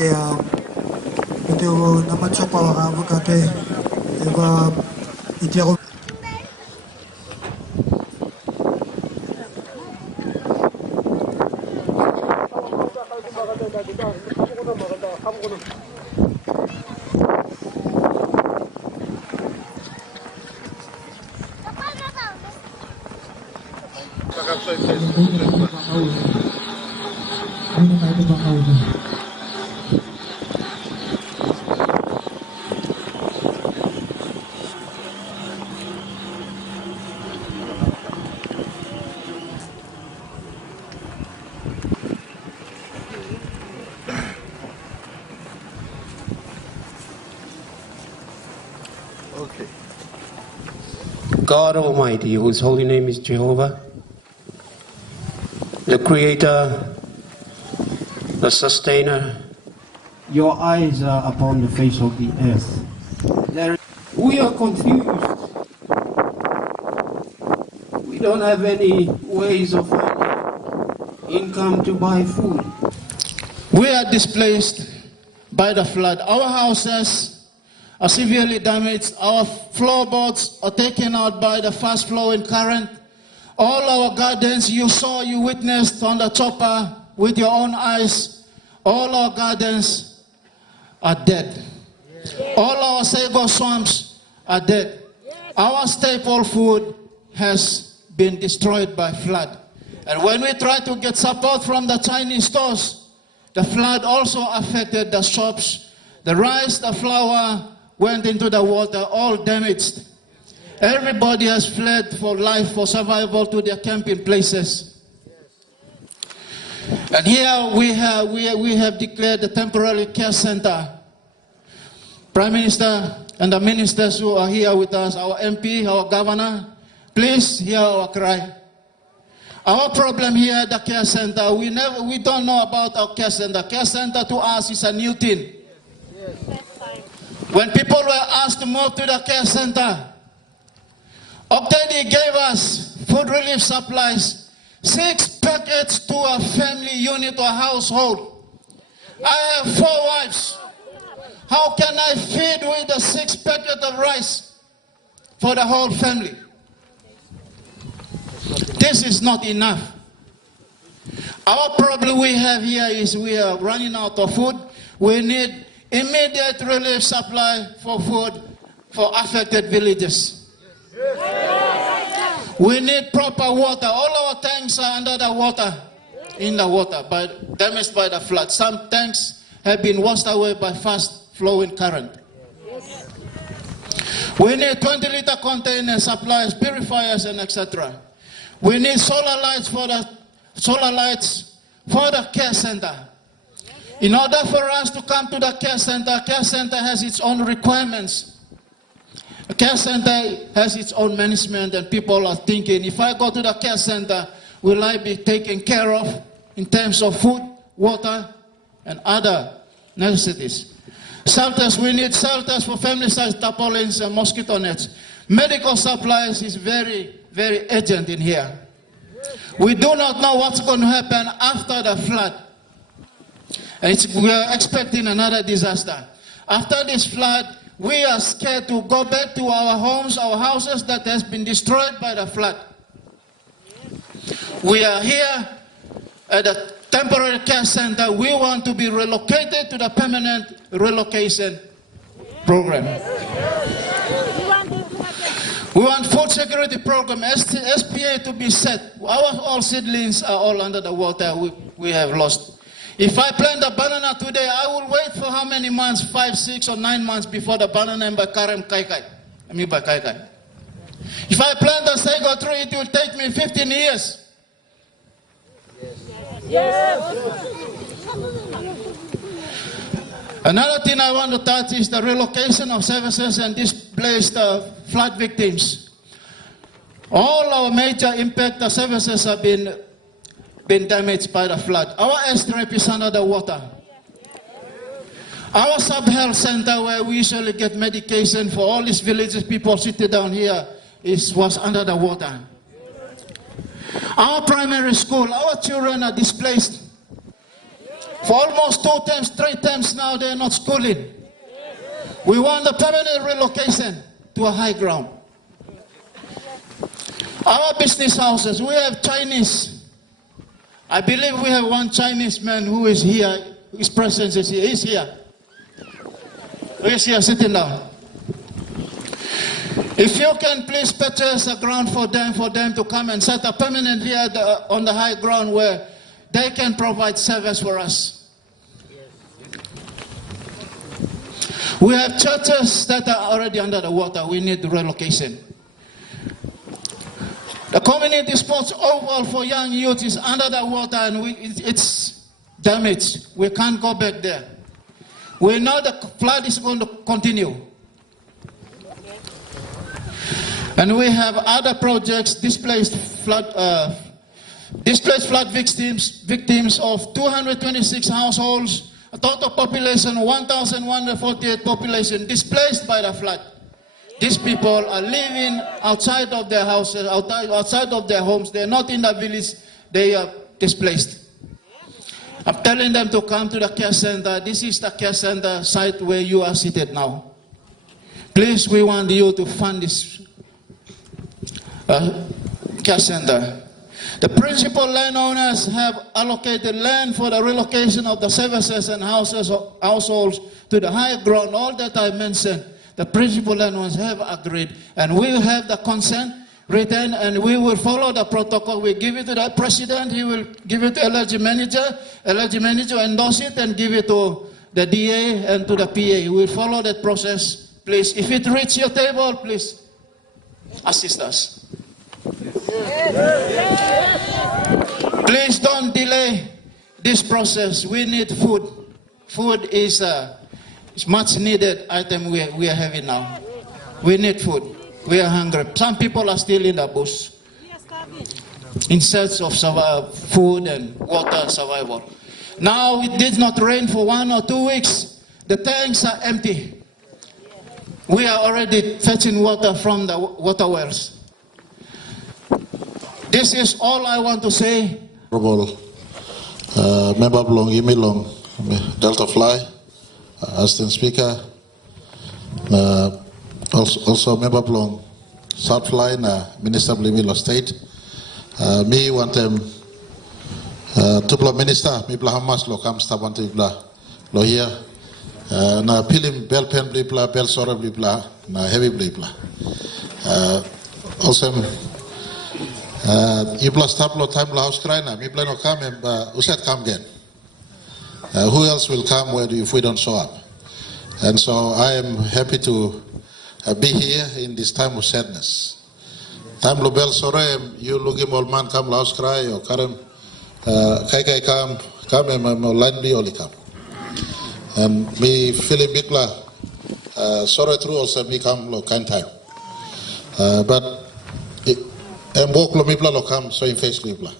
Kaya ito naman siya pa wakabukate. Diba iti ako God Almighty, whose holy name is Jehovah, the Creator, the Sustainer, your eyes are upon the face of the earth. We are confused. We don't have any ways of finding income to buy food. We are displaced by the flood. Our houses are severely damaged. Our floorboards are taken out by the fast flowing current. All our gardens, you witnessed on the chopper with your own eyes, all our gardens are dead. All our sago swamps are dead. Our staple food has been destroyed by flood. And when we try to get support from the Chinese stores, the flood also affected the shops. The rice, the flour, went into the water, all damaged. Everybody has fled for life, for survival, to their camping places. And here we have declared the temporary care center. Prime Minister and the ministers who are here with us, our MP, our governor, please hear our cry. Our problem here at the care center, we don't know about our care center. Care center to us is a new thing. When people were asked to move to the care center, Ok Tedi gave us food relief supplies, 6 packets to a family unit or household. I have 4 wives. How can I feed with the 6 packets of rice for the whole family? This is not enough. Our problem we have here is we are running out of food. We need immediate relief supply for food for affected villages. We need proper water. All our tanks are under the water, in the water, damaged by the flood. Some tanks have been washed away by fast flowing current. We need 20-liter container supplies, purifiers, and etc. We need solar lights for the care center. In order for us to come to the care center has its own requirements. The care center has its own management, and people are thinking, if I go to the care center, will I be taken care of in terms of food, water, and other necessities? Shelters, we need shelters for family-sized tarpaulins and mosquito nets. Medical supplies is very, very urgent in here. We do not know what's going to happen after the flood. We are expecting another disaster. After this flood, we are scared to go back to our homes, our houses that has been destroyed by the flood. We are here at the temporary care center. We want to be relocated to the permanent relocation program. We want food security program, SPA, to be set. Our all seedlings are all under the water. We have lost. If I plant a banana today, I will wait for how many months? 5, 6, or 9 months before the banana by kaikai. If I plant a sago tree, it will take me 15 years. Yes. Another thing I want to touch is the relocation of services and displaced flood victims. All our major impact services have been damaged by the flood. Our airstrip is under the water. Our sub-health center, where we usually get medication for all these villages, people sitting down here, was under the water. Our primary school, our children are displaced. For almost 2 times, 3 times now, they're not schooling. We want a permanent relocation to a high ground. Our business houses, we have Chinese. I believe we have one Chinese man who is here, his presence is here. He's here. He's here sitting down. If you can please purchase a ground for them to come and set up permanent here on the high ground where they can provide service for us. We have churches that are already under the water. We need relocation. The community sports oval for young youth is under the water and it's damaged. We can't go back there. We know the flood is going to continue. And we have other projects, displaced flood victims of 226 households, a total population 1,148 population displaced by the flood. These people are living outside of their houses, outside of their homes. They're not in the village, they are displaced. I'm telling them to come to the care center. This is the care center site where you are seated now. Please, we want you to fund this care center. The principal landowners have allocated land for the relocation of the services and households to the high ground. All that I mentioned, the principal landowners have agreed, and we will have the consent written, and we will follow the protocol. We give it to the president, he will give it to LG manager endorse it and give it to the DA and to the PA. We will follow that process. Please, if it reaches your table, please assist us. Please don't delay this process. We need food. Food is much needed item we are having now. We need food. We are hungry. Some people are still in the bush in search of food and water survival. Now it did not rain for 1 or 2 weeks. The tanks are empty. We are already fetching water from the water wells. This is all I want to say. Honorable Member Blong Yimilong, Delta Fly, Assistant Speaker, also Member Blong South Fly, Minister Blimilo State. Me want them to Minister, me Blahamas lo kam staban to bla lo here. Na pilim bel pen blipla, bel sora blipla, na heavy blipla. Also. Ibla staplo time la house kraina, mi plano come and uset come again. Who else will come if we don't show up? And so I am happy to be here in this time of sadness. Time lo bel sore, you looking old man come la house cry or karam kai come and my line be only come. And me feeling bigla sore through also me come lo kind time. But and walk lo mipla lo kam so in face mipla.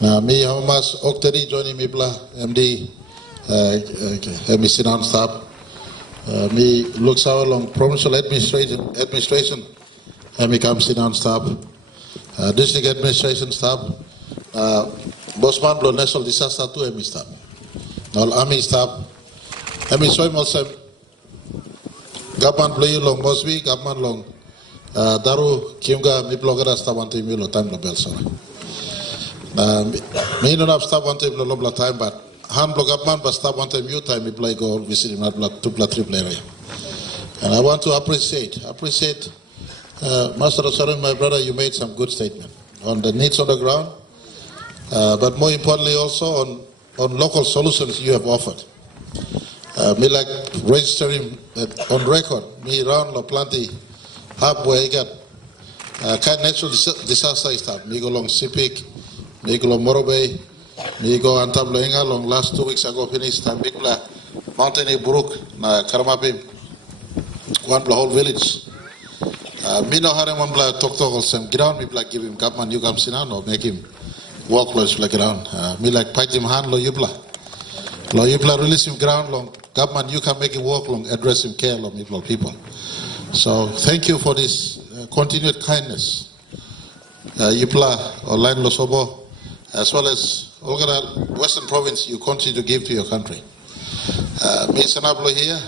Na me hamas Ok Tedi joining mipla MD me sit down staff. Me looks out along provincial administration and me come sit down staff. District administration staff. Bosman lo national disaster to me staff. All army staff. Me so also government play long Mosby government long. Daru Kiunga mi blogger stabanti mi lo time lo belsora. Me no have stabanti lo lobla time but han blog man but stabanti mi time mi play go visit not blood 2 3 area. And I want to appreciate Master Solan, my brother, you made some good statement on the needs on the ground, but more importantly also on local solutions you have offered. Me like registering on record me round lo plenty. Halfway got kind natural disaster stuff. Me go long Sipik, me go long Marape, me go Antablo Inga long last 2 weeks ago finished time Bigla Mountain Brook na Karamapim, one whole village. Me no harem one bla talk some ground me like give him Kapman you come sinan or make him walk close like ground. Me like fight him hand lo yubla release him ground long Kapman you can make him walk long address him care long people. So thank you for this continued kindness. Yipla or line losobo as well as all the Western Province you continue to give to your country. Me sanablo here,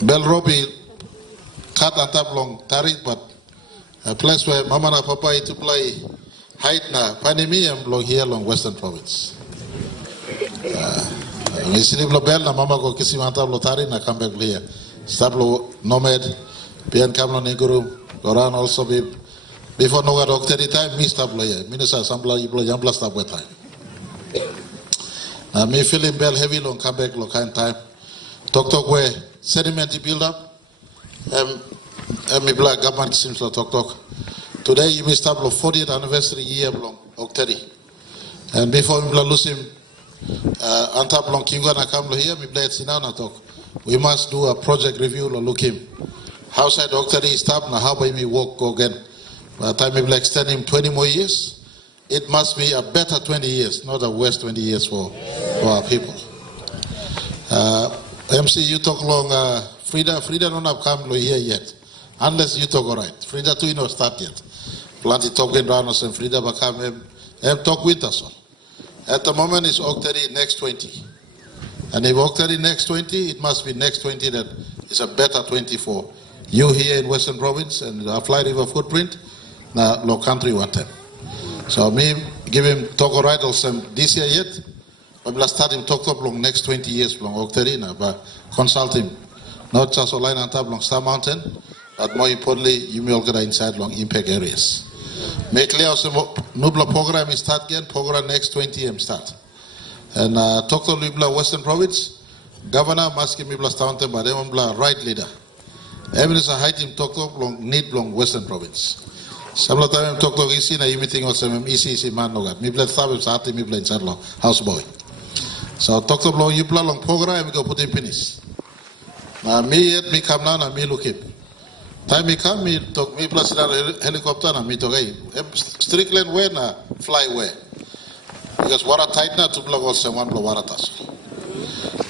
Belrobi cut and tap long tarik, but a place where mama and papa to play height na panimi and blog here along Western Province. Me siniblo bel na mama go kisi manta blo tarik na come back here. Stablo nomad, pian kamlo neguru, Goran also be before no Ok Tedi time, me stablo here. Minister Assembly you blow yambla stab with time. Me feeling bell heavy long come back long kind time. Talk where sediment build up. Me black government seems to talk. Today you missed up 40th anniversary year long Ok Tedi. And before me lose him, antap long Kiunga na come here, me blade sinana talk. We must do a project review or look him. How side Ok Tedi stop now how by me walk go again. By the time we extend him 20 more years, it must be a better 20 years, not a worse 20 years for our people. MC, you talk long, Frida don't have come here yet. Unless you talk all right. Frida too, you know, start yet. Plenty talking around us and Frida become talk with us all. At the moment, it's Ok Tedi next 20. And if Ok Tedi next 20, it must be next 20 that is a better 20 for you here in Western Province and the Fly River footprint, now low country one time. So me give him talk all right also this year yet, but we'll start him talk up long next 20 years long Ok Tedi now, but consult him. Not just online on top long Star Mountain, but more importantly, you may all get inside long impact areas. Make clear also Nubla program is start again, program next 20 M start. And talk to Nubla Western Province, Governor must give me Nubla Mountain, but they want right leader. Every is a height him talk to long need long Western Province. Some of the time talk to Isi na meeting also easy man no got. Me blend start with start me blend inside long houseboy. So talk to long you plan long program we go put in finish. Now me yet me come down and me look him. Time me come me talk me plus in a helicopter and me talk hey strictly where na fly where. Because water tight na to block also one blow water task.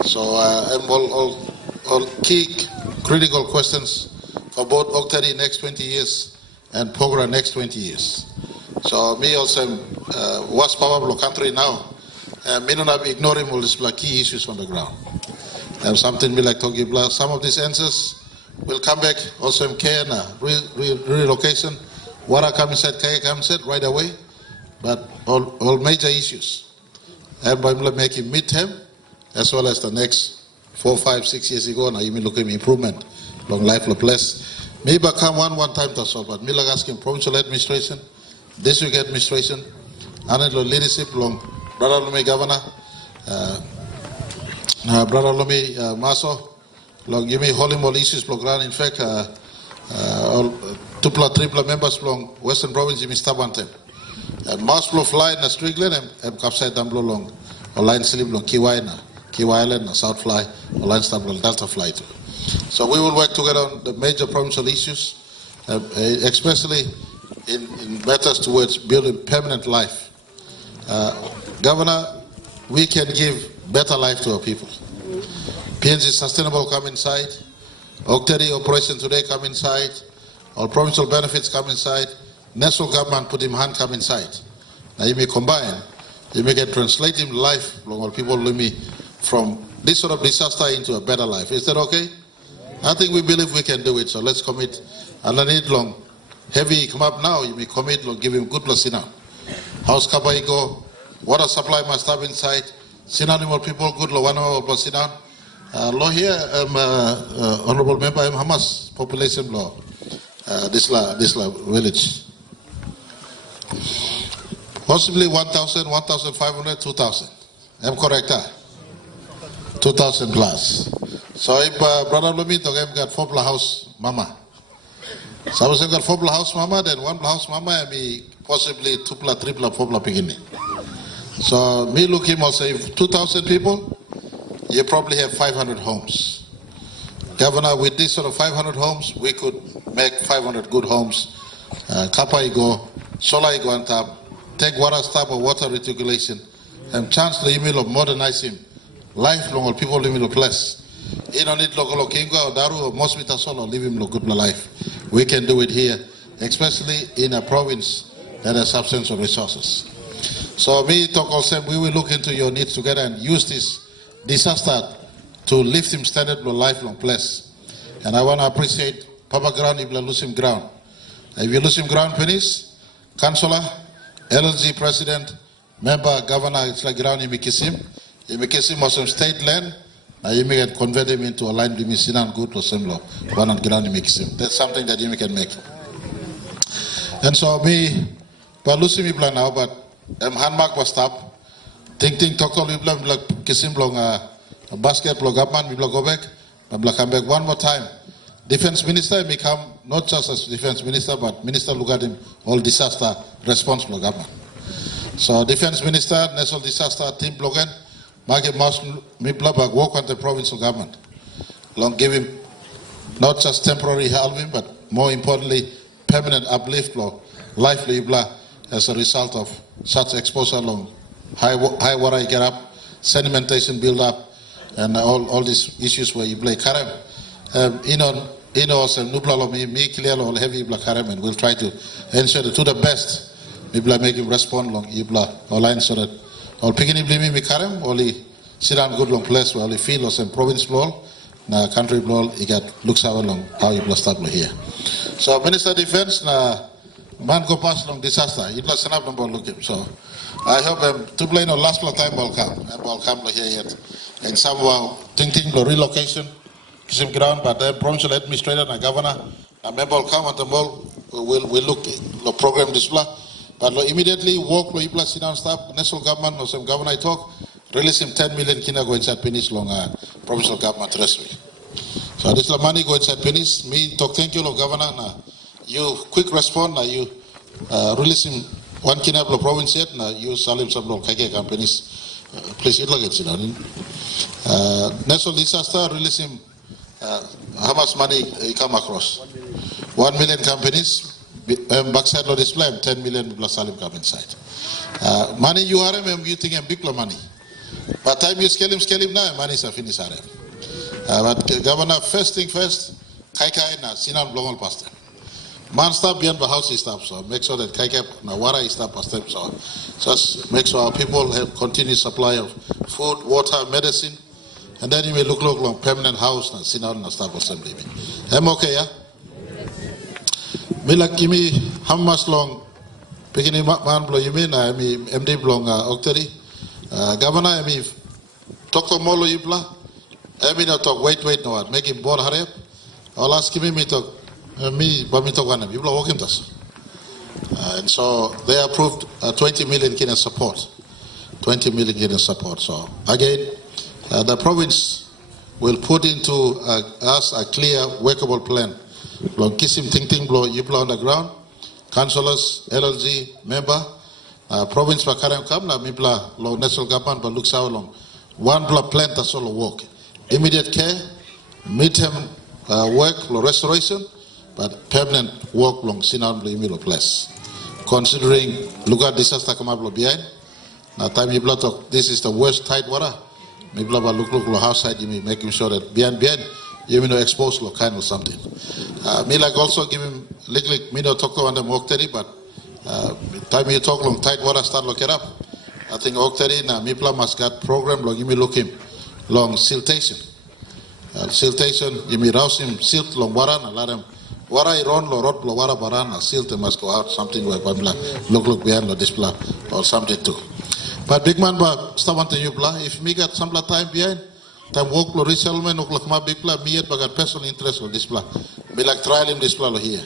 So I'm all key critical questions for both Ok Tedi next 20 years and program next 20 years. So me also was powerful country now. Me not ignoring all these key issues on the ground. And something me like to give some of these answers will come back also in care na relocation. Water come inside care comes in right away. But all major issues. And by making midterm as well as the next 4, 5, 6 years ago, now you may look at improvement, long life of place. Maybe come one time to solve, but me like asking provincial administration, district administration, and leadership long brother Lumi governor, brother Lumi Maso, long give me holy more issues program. In fact, all 2+3+ members long Western Province you may stop one time. And mouse flow fly na Strickland and capside down long or line slip long Kiwi Island, South Fly, or line stable Delta Fly too. So we will work together on the major provincial issues, especially in matters towards building permanent life. Governor, we can give better life to our people. PNG Sustainable come inside, Ok Tedi operation today come inside, all provincial benefits come inside, national government put him hand come inside. Now you may combine, you may get translating life all people let me from this sort of disaster into a better life. Is that okay? I think we believe we can do it, so let's commit. And I need long. Heavy come up now, you may commit, long, give him good plus now. House cover you go, water supply must have inside. Sinanimal people, good law, 1 hour plus down. Law here, Honorable Member, Hamas population law, this village. Possibly 1,000, 1,500, 2,000. I'm correct, 2,000 plus. So if brother Lumi to got 4 house mama. So I got 4 house mama, then 1 house mama, and me possibly 2, 3, 4 beginning. So me look him also if 2,000 people, you probably have 500 homes. Governor, with this sort of 500 homes, we could make 500 good homes. Kappa Igo, Sola Igo on top, take water stop or water reticulation, and chance the email of modernize him. Lifelong or people live in a place. You don't need local Kiunga or Daru or Mosmita Solo, live him a good life. We can do it here, especially in a province that has substantial resources. So me talk also, we will look into your needs together and use this disaster to lift him standard of lifelong place. And I want to appreciate Papa Ground if you lose him ground. If you lose him ground, please, Councillor, LLG President, Member, Governor, it's like ground in Mirisim. In Mirisim was some state land. Now you can convert him into a line between Sinan Good or Simlo, one on ground in Mirisim. That's something that you can make. And so me, but losing me plan now, but handmark was stop. Think talk to people like Kisim long a basket blog up man, we go back, but come back one more time. Defense Minister become not just as Defense Minister, but Minister look at him all disaster response blog up man. So Defense Minister, National Disaster Team Blogan, Market Mouse Miblabag work on the provincial government. Long give him not just temporary helping, but more importantly, permanent uplift law, lively blah, as a result of such exposure along high water get up, sedimentation build up, and all these issues where you play karem. Also nubla me clear all heavy black karem, and we'll try to ensure that to the best. People make him respond long, Ibla, or line so that all picking him me karem, only sit down good long place where only feel or some province blow, na country blow, he got looks how long how Ibla start here. So Minister Defense na man go past long disaster, Ibla stand up number look him. So I hope to play no last time will come here yet. And somehow thinking the relocation, some ground, but the provincial administrator and governor, a member will come and the mall will look the program display. But immediately work lo ipla sit down staff national government or some governor talk release him 10 million kina go inside pennies long provincial government treasury. So this la money go inside pennies. Me talk thank you lo governor na you quick respond na you release him 1 kina lo province yet na you salim some lo kake companies please it like it sit down. National disaster release him how much money he come across 1 million companies. Backside of display, 10 million plus salim come inside. Money you are you think big money. But time you scale him now, money is a finish but governor first thing first, Kaikai na sinan blongal past them. Man stop beyond the house is stop, so make sure that Kaikai na wara is stop past them. So just make sure our people have continued supply of food, water, medicine, and then you may look long permanent house na sinan na stop assembly. I'm okay, yeah? Me like me how much long beginning man blow you mean I mean MD blong Ok Tedi governor I mean talk to molo you blah I mean talk wait no make him board hurry up I'll ask him me talk me but me talk one you blow walking us and so they approved 20 million kina support 20 million kina support. So again the province will put into us a clear workable plan. Long Kisim Ting blow you blow on the ground, councillors, LLG, member, province Pakarem come, la Mibla, low national government, but looks how long. One block plant that's all work. Immediate care, midterm work, low restoration, but permanent work long Sinan Blue place. Considering look at disaster come up behind, now time Mibla talk, this is the worst tide water. Mibla look low outside, you may making sure that behind. You may not expose low kind or something. Me like also give him little me no talk to them Ok Tedi, but time you talk long tight water start look it up. I think Ok Tedi na me must got program long you may look him long siltation. Siltation you may rouse him silt long water na let him water iron lo rot lo water barana silt must go out something like look behind the display or something too. But big man but stop to you blah if me got some time behind. Time work lo resettlement ok lakma big plan me bagat personal interest lo display. Be like trial him display lo here.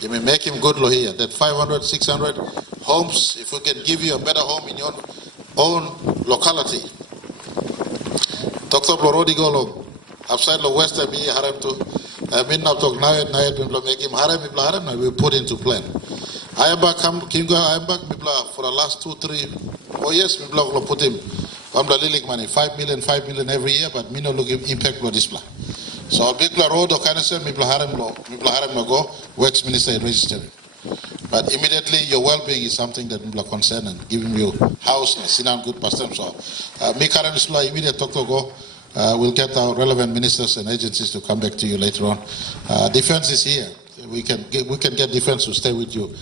You may make him good lo here. That 500, 600 homes, if we can give you a better home in your own locality. Talk to Rodi go lo upside lo west me harem to min now talk now people make him harem na we put into plan. Awaba come Kiunga Awaba people for the last 2-3 4 years people lo put him. I'm the lilik money 5 million every year, but me no look impact lo display. So big road or kind of say me harem no go works minister register. But immediately your well-being is something that people are concerned and giving you house and sit down good past them. So me current display immediate talk to go. We'll get our relevant ministers and agencies to come back to you later on. Defense is here. We can get defense to stay with you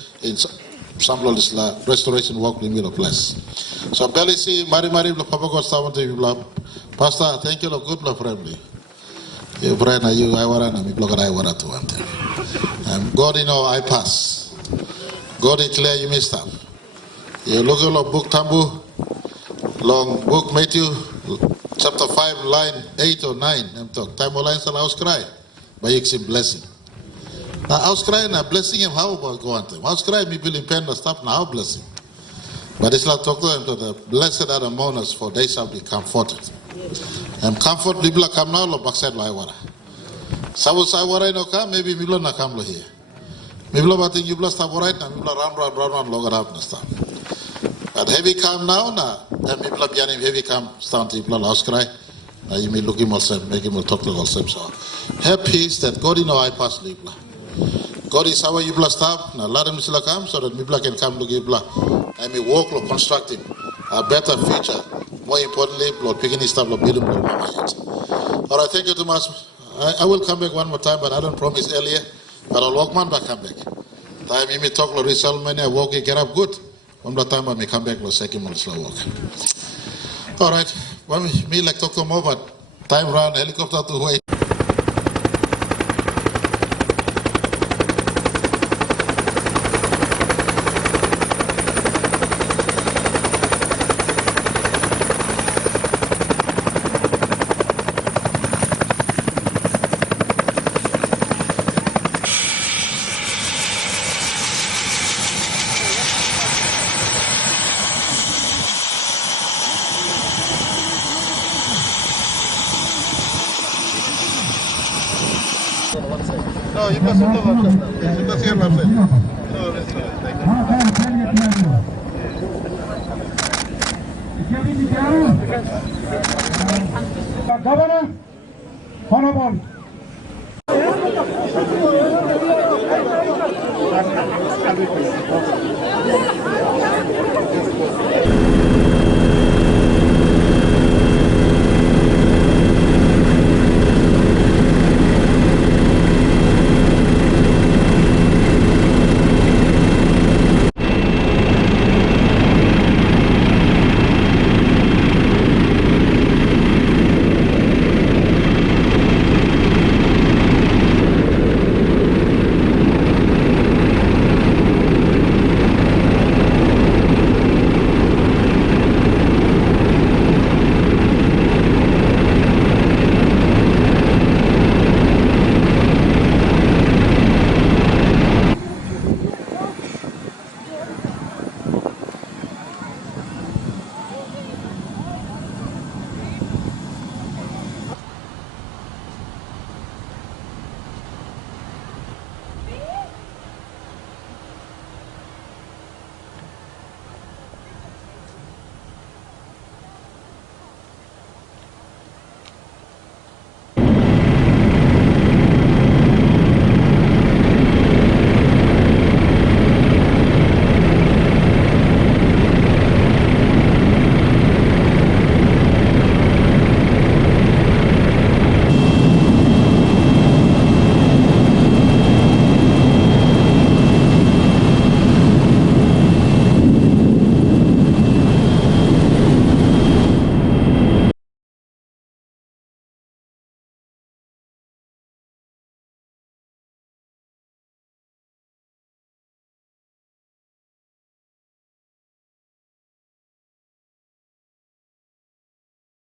sample this restoration work in the place. So Belisi, Mari Papa got someone to Pastor, thank you, good friendly. You friend, you I want to block I want to want. God, I pass. God declare you missed up. You look at book Tambu, long book Matthew, chapter 5, line 8 or 9. I'm talking. Time lines and house cry. By Yixim blessing. Now house cry now blessing him, how about go on to him? House cry, me will impend the stop now blessing. But it's like talk to them to the blessed are the mourners, for they shall be comforted. And comfort people come now, look backside like water. Sabu Sawara no come, maybe Milo na come here. Milo batting you blast up right now, Milo round, log up and stuff. But heavy come now, and people are heavy come, stand people house cry. Now you may look him also, make him talk to also. So have peace that God I pass people. God is our you blast up, now let him still come so that people can come to give blood. I may walk or construct him a better future. More importantly, Lord, picking his stuff, Lord, building Lord, all right, thank you too much. I will come back one more time, but I don't promise earlier. But I'll walk man back, come back. Time you may talk, Lord, result money, I walk, get up good. One more time, I may come back, Lord, second month, slow walk. All right, when me like talk to more, but time round, helicopter to wait. No, you must have you must hear my friend. No, Governor, Honorable.